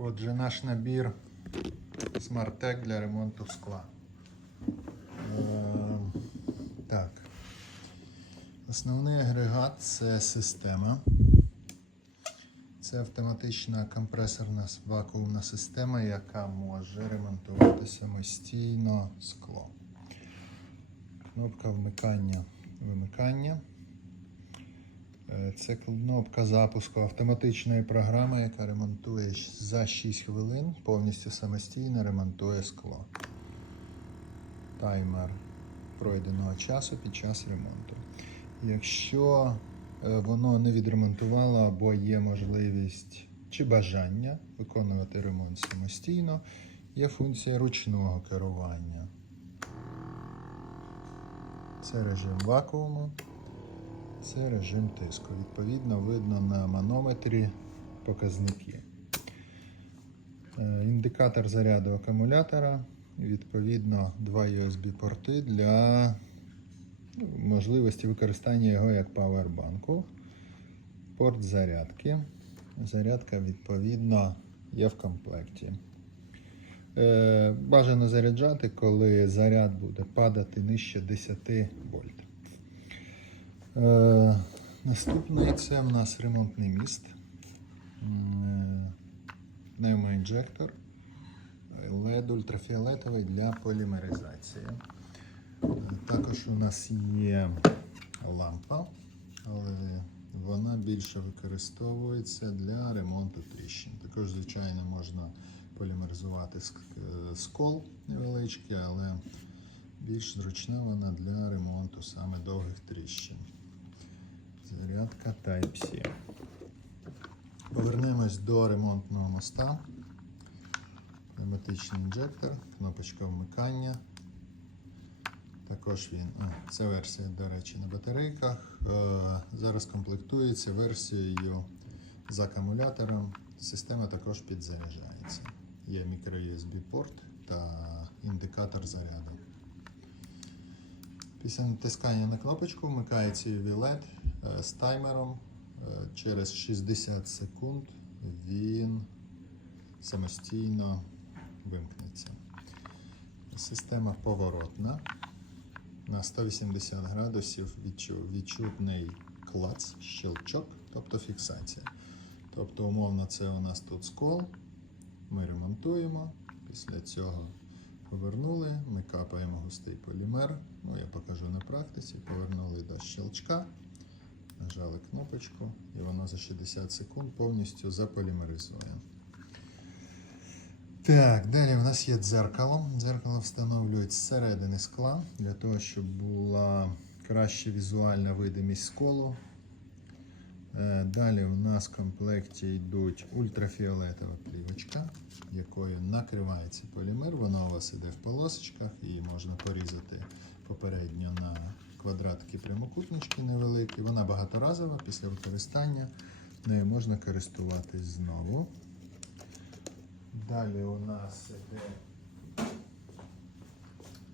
Отже, наш набір SmartTech для ремонту скла. Е, так. Основний агрегат це система. Це автоматична компресорна вакуумна система, яка може ремонтувати самостійно скло. Кнопка вмикання вимикання. Е, Це кнопка запуску автоматичної програми, яка ремонтує за 6 хвилин, повністю самостійно ремонтує скло. Таймер пройденого часу під час ремонту. Якщо е, воно не відремонтувало або є можливість чи бажання виконувати ремонт самостійно, є функція ручного керування. Це режим вакууму. Це режим тиску. Відповідно, видно на манометрі показники. Е, Індикатор заряду акумулятора. Відповідно, два USB-порти для ну, можливості використання його як павербанку. Порт зарядки. Зарядка, відповідно, є в комплекті. Е, Бажано заряджати, коли заряд буде падати нижче 10 вольт. Е, Наступний це в нас ремонтний міст, М, е, пневмоінжектор, LED ультрафіолетовий для полімеризації. Також у нас є лампа, але вона більше використовується для ремонту тріщин. Також, звичайно, можна полімеризувати е, скол невеличкий, але більш зручна вона для ремонту саме довгих тріщин. Зарядка Type-C. Повернемось до ремонтного моста. Пневматичний інжектор, кнопочка вмикання. Також він, а, це версія, до речі, на батарейках. Е, Зараз комплектується версією з акумулятором. Система також підзаряджається. Є мікро-USB порт та індикатор заряду. Після натискання на кнопочку вмикається UV LED е, з таймером. Е, Через 60 секунд він самостійно вимкнеться. Система поворотна. На 180 градусів відчу- відчутний клац, щелчок, тобто фіксація. Тобто, умовно, це у нас тут скол. Ми ремонтуємо. Після цього повернули, ми капаємо густий полімер. Ну, я покажу на практиці. Повернули до щелчка, нажали кнопочку, і воно за 60 секунд повністю заполімеризує. Так, далі в нас є дзеркало. Дзеркало встановлюють зсередини скла для того, щоб була краща візуальна видимість сколу. Е, Далі в нас в комплекті йдуть ультрафіолетова плівочка, якою накривається полімер. Вона у вас іде в полосочках, її можна порізати попередньо на квадратки прямокутнички невеликі. Вона багаторазова після використання. Нею можна користуватись знову. Далі у нас іде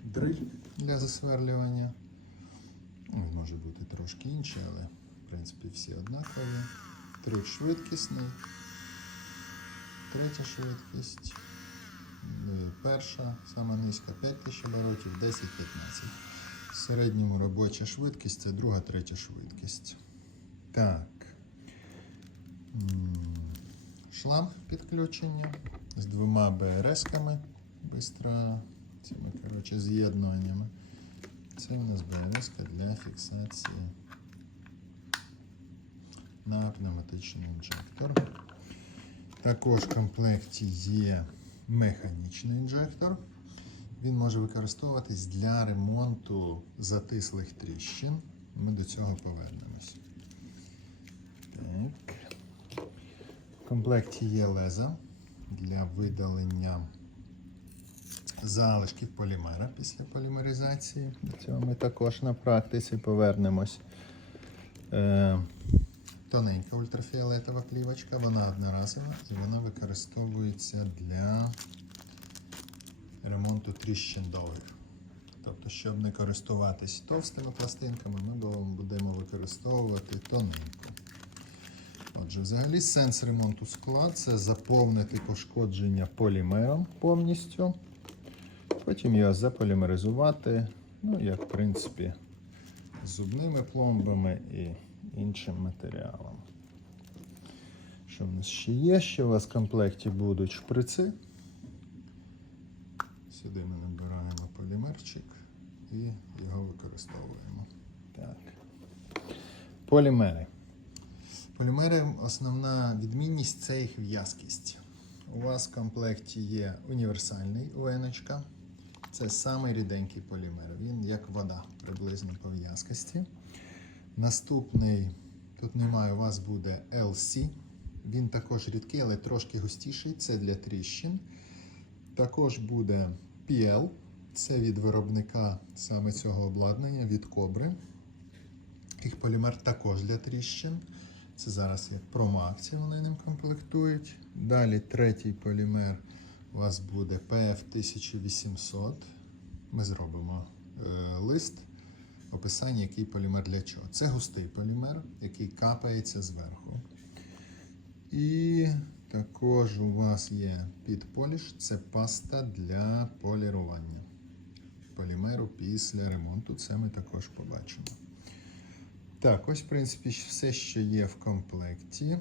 дриль для засверлювання. Ну, Він може бути трошки інший, але в принципі всі однакові. Трьохшвидкісний. Третя швидкість. Перша, сама низька 5000 оборотів, 10-15. Середньому робоча швидкість це друга, третя швидкість. Так. Шланг підключення з двома БРС-ками. Бистро цими коротше, з'єднуваннями. Це у нас БРС для фіксації на пневматичний інжектор. Також в комплекті є механічний інжектор. Він може використовуватись для ремонту затислих тріщин. Ми до цього повернемось. Так. В комплекті є леза для видалення залишків полімера після полімеризації. До цього ми також на практиці повернемось. Е, тоненька ультрафіолетова плівочка, вона одноразова і вона використовується для ремонту тріщин довгих. Тобто, щоб не користуватись товстими пластинками, ми будемо використовувати тоненьку. Отже, взагалі сенс ремонту скла це заповнити пошкодження полімером повністю. Потім його заполімеризувати, ну, як в принципі, зубними пломбами і іншим матеріалом. Що в нас ще є? Ще у вас в комплекті будуть шприци. Сюди ми набираємо полімерчик і його використовуємо. Так. Полімери. Полімери основна відмінність це їх в'язкість. У вас в комплекті є універсальний УН-очка. Це самий ріденький полімер. Він як вода приблизно по в'язкості. Наступний, тут немає, у вас буде LC. Він також рідкий, але трошки густіший. Це для тріщин. Також буде PL. Це від виробника саме цього обладнання від Кобри. Їх полімер також для тріщин. Це зараз є промакція, вони ним комплектують. Далі третій полімер у вас буде PF 1800. Ми зробимо е, лист, описання, який полімер для чого. Це густий полімер, який капається зверху. І також у вас є підполіш, це паста для полірування полімеру після ремонту. Це ми також побачимо. Так, ось, в принципі, все, що є в комплекті.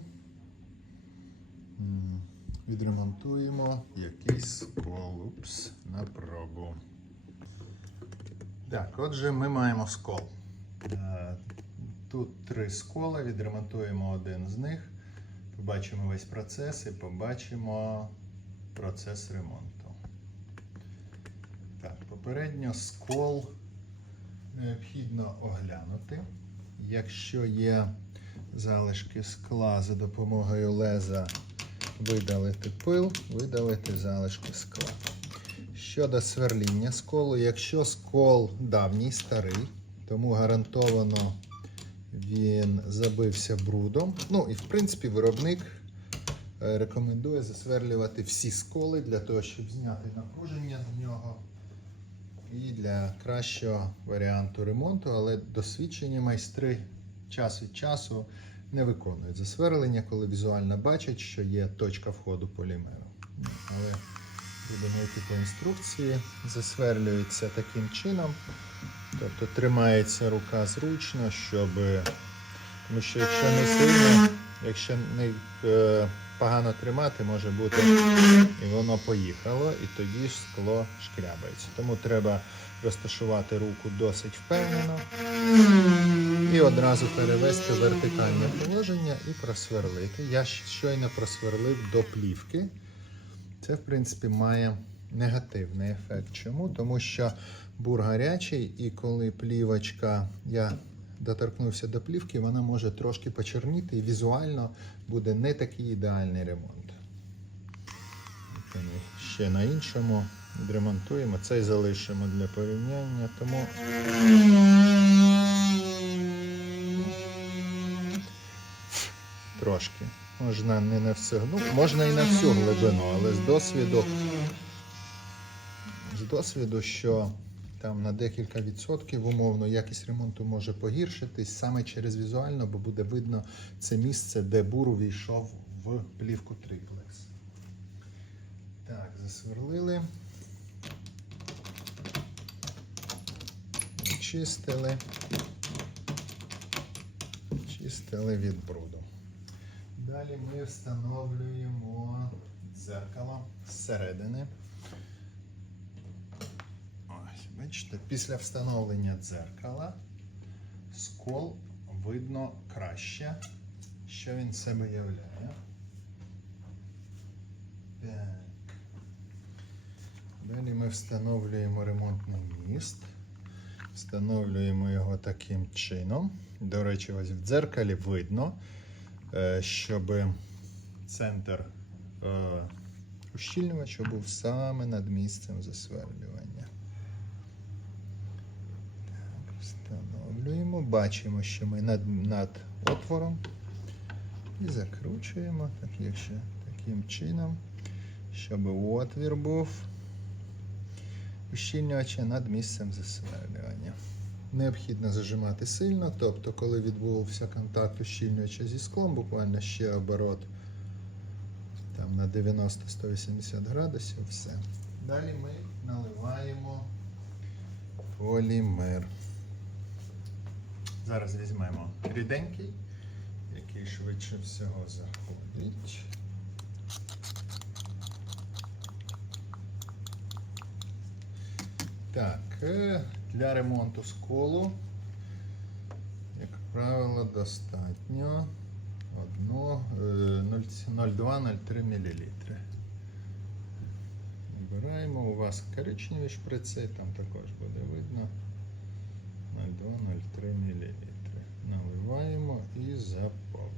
Відремонтуємо якийсь полупс на пробу. Так, отже, ми маємо скол. Е, Тут три скола, відремонтуємо один з них. Побачимо весь процес і побачимо процес ремонту. Так, попередньо скол необхідно оглянути. Якщо є залишки скла за допомогою леза видалити пил, видалити залишки скла. Щодо сверління сколу, якщо скол давній, старий, тому гарантовано він забився брудом. Ну і в принципі виробник е, рекомендує засверлювати всі сколи для того, щоб зняти напруження з нього і для кращого варіанту ремонту, але досвідчені майстри час від часу не виконують засверлення, коли візуально бачать, що є точка входу полімеру. Але будемо йти по інструкції. Засверлюється таким чином. Тобто тримається рука зручно, щоб. Тому що якщо не сильно, якщо не е, погано тримати, може бути і воно поїхало, і тоді скло шкрябається. Тому треба розташувати руку досить впевнено і одразу перевести вертикальне положення і просверлити. Я щойно просверлив до плівки. Це, в принципі, має негативний ефект. Чому? Тому що бур гарячий, і коли плівочка, я доторкнувся до плівки, вона може трошки почерніти і візуально буде не такий ідеальний ремонт. Ще на іншому відремонтуємо. Цей залишимо для порівняння, тому трошки. Можна не на всю, ну, можна і на всю глибину, але з досвіду, з досвіду, що там на декілька відсотків умовно якість ремонту може погіршитись саме через візуально, бо буде видно це місце, де бур увійшов в плівку триплекс. Так, засверлили. Чистили. Чистили від бруду. Далі ми встановлюємо дзеркало зсередини. Ось, бачите, після встановлення дзеркала скол видно краще, що він себе являє. Далі ми встановлюємо ремонтний міст. Встановлюємо його таким чином. До речі, ось в дзеркалі видно, е, щоб центр е, ущільнювача був саме над місцем засверлювання. Так, встановлюємо, бачимо, що ми над, над отвором і закручуємо, так, якщо таким чином, щоб отвір був ущільнювача над місцем засверлювання. необхідно зажимати сильно, тобто, коли відбувався контакт ущільнювача зі склом, буквально ще оборот там, на 90-180 градусів, все. Далі ми наливаємо полімер. Зараз візьмемо ріденький, який швидше всього заходить. Так, е, для ремонту сколу, як правило, достатньо е, 0,2-0,3 мл. Вибираємо, у вас коричневі шприци, там також буде видно 0,2-0,3 мл. Наливаємо і заповнюємо.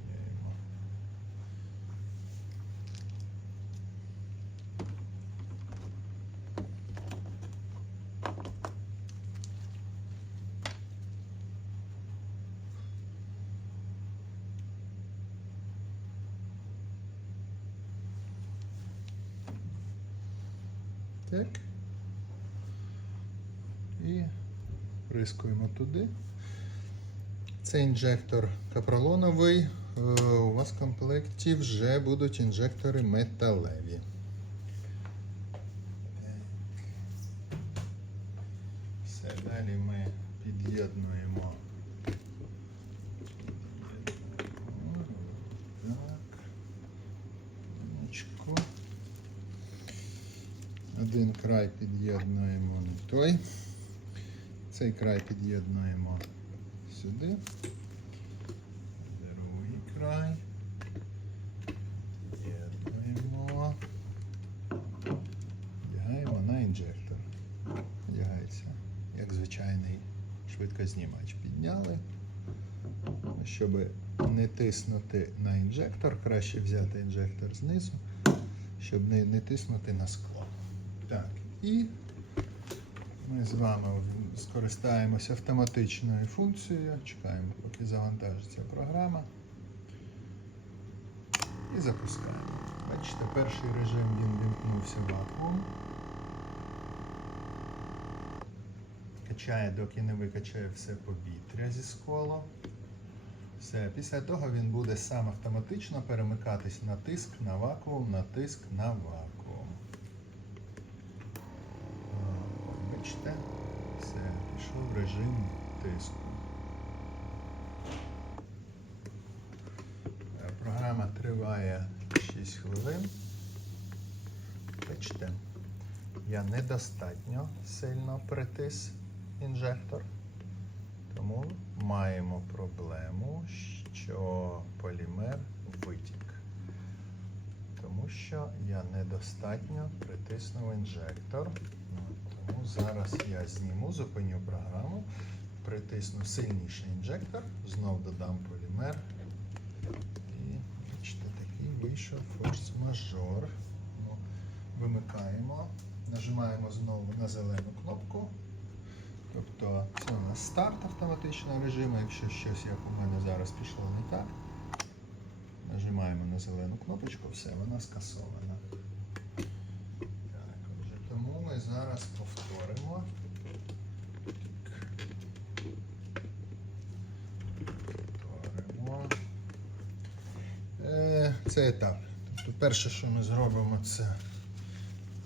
Так. І прискуємо туди. Це інжектор капролоновий. Е, У вас в комплекті вже будуть інжектори металеві. Все, далі ми під'єднуємо. Один край під'єднуємо не той. Цей край під'єднуємо сюди. Другий край. Під'єднуємо. Вдягаємо на інжектор. Вдягається, як звичайний швидкознімач. Підняли. Щоб не тиснути на інжектор, краще взяти інжектор знизу, щоб не, не тиснути на скло. Так, і ми з вами скористаємося автоматичною функцією. Чекаємо, поки завантажиться програма. І запускаємо. Бачите, перший режим він вімкнувся вакуум. Качає, доки не викачає все повітря зі сколу. Все, після того він буде сам автоматично перемикатись на тиск, на вакуум, на тиск, на вакуум. О, Бачите? Все, пішов режим тиску. Е, Програма триває 6 хвилин. Бачите, я недостатньо сильно притис інжектор. Тому маємо проблему, що полімер витік. Тому що я недостатньо притиснув інжектор. Тому зараз я зніму, зупиню програму, притисну сильніший інжектор, знов додам полімер. І бачите, такий вийшов форс-мажор. Ну, вимикаємо, нажимаємо знову на зелену кнопку. Тобто це у нас старт автоматичного режиму. Якщо щось, як у мене зараз пішло не так, нажимаємо на зелену кнопочку, все, вона скасована. Так, отже, тому ми зараз повторимо. Повторимо. Е, Це етап. Тобто перше, що ми зробимо, це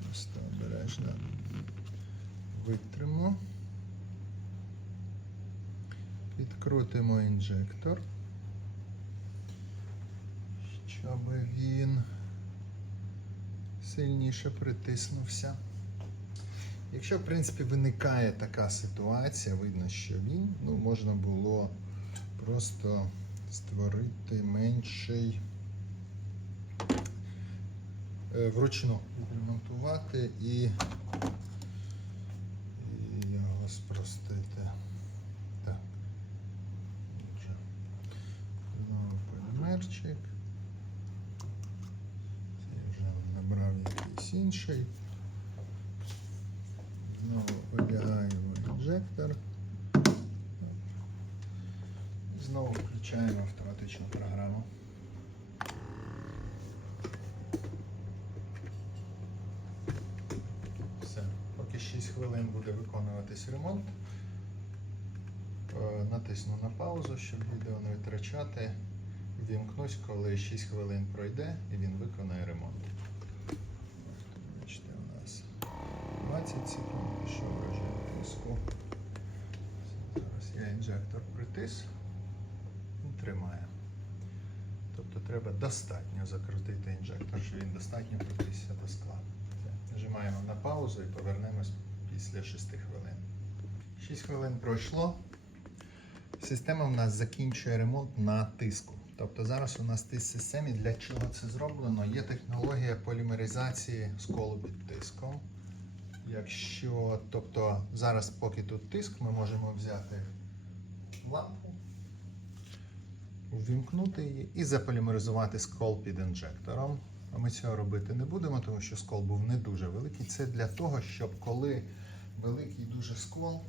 просто обережно витримо. Підкрутимо інжектор, щоб він сильніше притиснувся. Якщо, в принципі, виникає така ситуація, видно, що він, ну, можна було просто створити менший е, вручну відремонтувати і, і його спростити. Так. Знову полімерчик. Я вже набрав якийсь інший. Знову одягаємо інжектор. Знову включаємо автоматичну програму. Все, поки 6 хвилин буде виконуватись ремонт. натисну на паузу, щоб відео не витрачати. Вімкнусь, коли 6 хвилин пройде і він виконає ремонт. Бачите, у нас 20 секунд пішов режим тиску. Зараз я притис і тримає. Тобто треба достатньо закрутити інжектор, щоб він достатньо притисся до скла. Нажимаємо на паузу і повернемось після 6 хвилин. 6 хвилин пройшло. Система в нас закінчує ремонт на тиску. Тобто зараз у нас тиск системі для чого це зроблено? Є технологія полімеризації сколу під тиском. Якщо, тобто зараз, поки тут тиск, ми можемо взяти лампу, ввімкнути її і заполімеризувати скол під інжектором. Ми цього робити не будемо, тому що скол був не дуже великий. Це для того, щоб коли великий дуже скол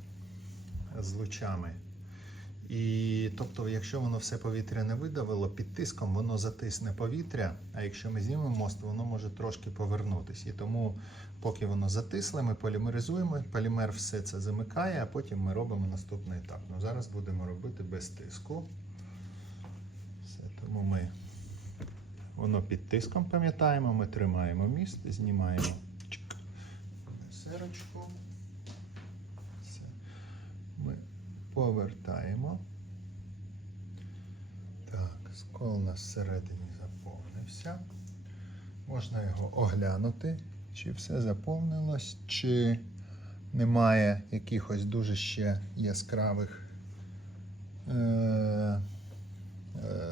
з лучами. І тобто, якщо воно все повітря не видавило, під тиском воно затисне повітря, а якщо ми знімемо мост, воно може трошки повернутися. І тому, поки воно затисле, ми полімеризуємо, полімер все це замикає, а потім ми робимо наступний етап. Ну, зараз будемо робити без тиску. Все, тому ми воно під тиском пам'ятаємо, ми тримаємо міст, знімаємо серочку. Все. Ми повертаємо. Так, скол у нас всередині заповнився. Можна його оглянути, чи все заповнилось, чи немає якихось дуже ще яскравих е- е-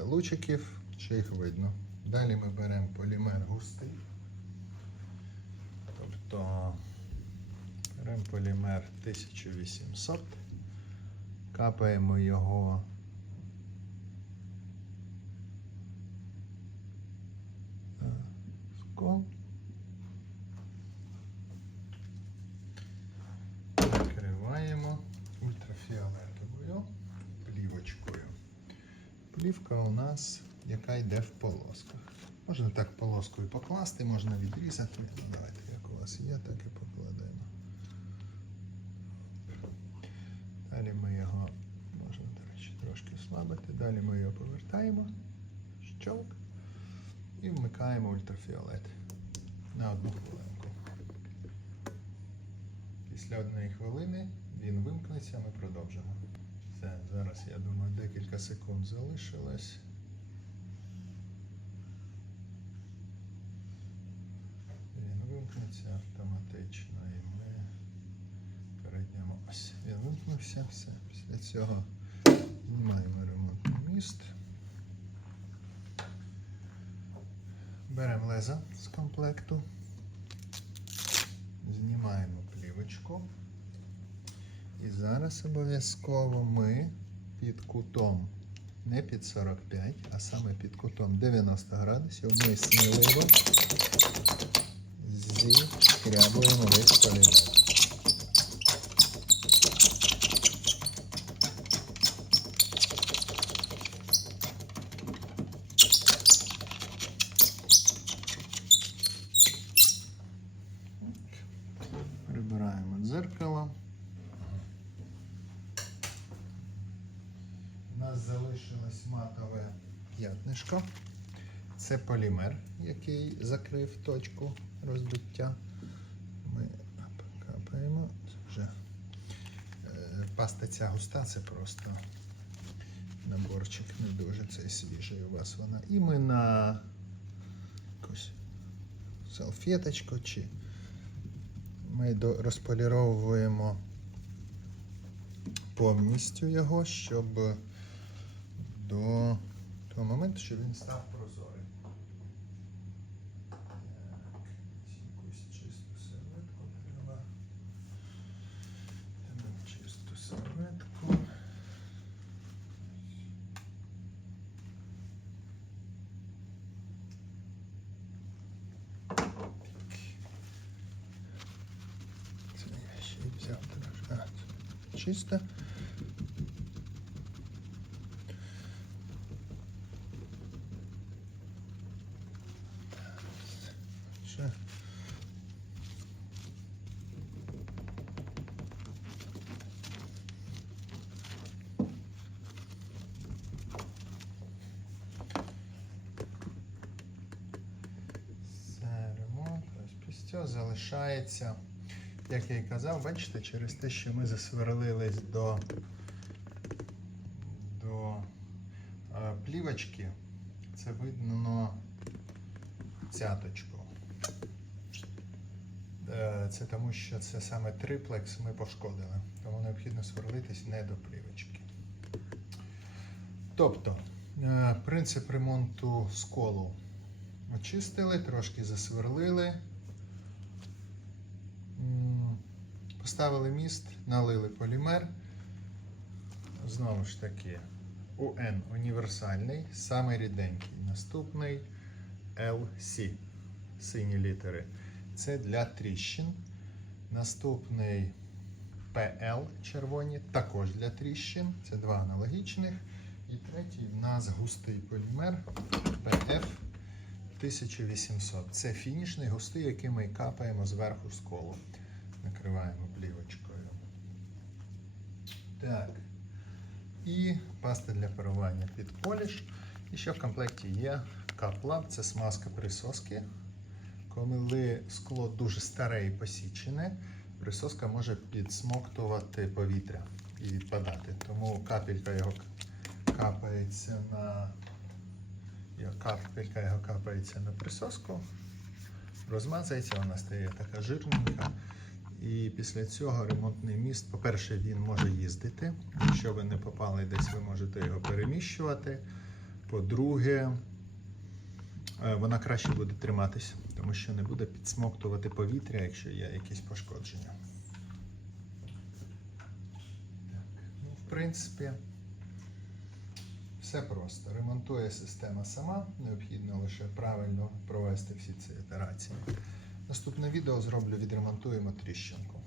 лучиків, чи їх видно. Далі ми беремо полімер густий. Тобто беремо полімер 1800. Капаємо його е, в скол. Накриваємо ультрафіолетовою плівочкою. Плівка у нас, яка йде в полосках. Можна так полоскою покласти, можна відрізати. Ну, Давайте, як у вас є, так і покладемо. Далі ми його можна, до речі, трошки ослабити. Далі ми його повертаємо, щолк і вмикаємо ультрафіолет на одну хвилинку. Після однієї хвилини він вимкнеться, ми продовжимо. Все, зараз я думаю, декілька секунд залишилось. Він вимкнеться автоматично ми. Ось він вимкнувся. Все. Після цього знімаємо ремонтний міст. Беремо лезо з комплекту. Знімаємо плівочку. І зараз обов'язково ми під кутом, не під 45, а саме під кутом 90 градусів ми сміливо зішкрябуємо весь полімер. Прибираємо дзеркало. У нас залишилось матове п'ятнишко. Це полімер, який закрив точку розбиття. Ми капаємо. Це вже е, паста ця густа, це просто наборчик не дуже цей свіжий у вас вона. І ми на якусь салфеточку чи ми розполіровуємо повністю його, щоб до того моменту, щоб він став прозорий. Так, якусь чисту серветку треба. Беремо Чисту серветку. Це я ще й взяв трошки. А, це чисто. Ще. Все залишається. Як я і казав, бачите, через те, що ми засверлились до, до е, плівочки, це видно цяточку. Е, Це тому, що це саме триплекс ми пошкодили. Тому необхідно сверлитись не до плівочки. Тобто, е, принцип ремонту сколу очистили, трошки засверлили. Поставили міст, налили полімер. Знову ж таки, УН універсальний, самий ріденький. Наступний LC, сині літери. Це для тріщин. Наступний PL червоні, також для тріщин. Це два аналогічних. І третій в нас густий полімер PF 1800. Це фінішний густий, який ми капаємо зверху з колу. Накриваємо плівочкою. Так. І паста для парування під поліш. І ще в комплекті є каплаб, це смазка присоски. Коли скло дуже старе і посічене, присоска може підсмоктувати повітря і відпадати. Тому капелька його капається на капелька його капається на присоску, розмазується, вона стає така жирненька. І після цього ремонтний міст, по-перше, він може їздити. Якщо ви не попали десь, ви можете його переміщувати. По-друге, е, вона краще буде триматись, тому що не буде підсмоктувати повітря, якщо є якісь пошкодження. Ну, в принципі, все просто. Ремонтує система сама, необхідно лише правильно провести всі ці операції. Наступне відео зроблю, відремонтуємо тріщинку.